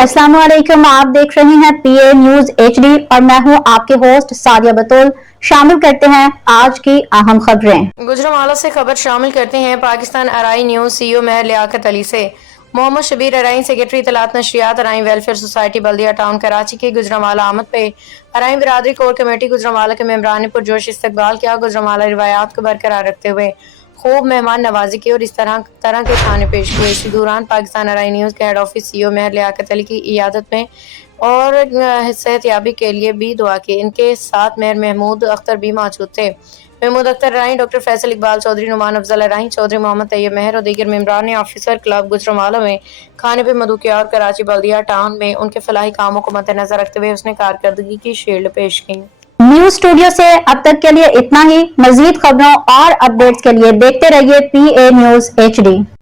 अस्सलाम वालेकुम, आप देख रहे हैं पीए न्यूज एचडी और मैं हूं आपके होस्ट सादिया बतूल। शामिल करते हैं आज की अहम खबरें। गुजरांवाला से खबर शामिल करते हैं पाकिस्तान अराई न्यूज सीईओ मेहर लियाकत अली से। मोहम्मद शबीर अराई सेक्रेटरी इत्तलात नशरियात अराई वेलफेयर सोसाइटी बल्दिया टाउन कराची के गुजरांवाला आमद पे अराई बिरादरी कोर कमेटी गुजरांवाला के मेंबरान ने पुरजोश इस्तकबाल किया। गुजरांवाला रिवायात को बरकरार रखते हुए खूब मेहमान नवाजी की और इस तरह के खाने पेश किए। इसी दौरान पाकिस्तान अराई न्यूज़ के हेड ऑफिस सीईओ मेहर लियाकत अली की इयादत में और सेहतयाबी के लिए भी दुआ की। इनके साथ मेयर महमूद अख्तर भी मौजूद थे। महमूद अख्तर अराई, डॉक्टर फैसल इकबाल चौधरी, नुमान अफजल अराई, चौधरी मोहम्मद तैयब मेहर और दीगर मेंबरान ने ऑफिसर क्लब गुजरांवाला में खाने पे मधु किया और कराची बल्दिया टाउन में उनके फलाही कामों को मद्देनजर रखते हुए उसने कारकर्दगी की शील्ड पेश की। न्यूज स्टूडियो से अब तक के लिए इतना ही। मजीद खबरों और अपडेट्स के लिए देखते रहिए पीए न्यूज एचडी।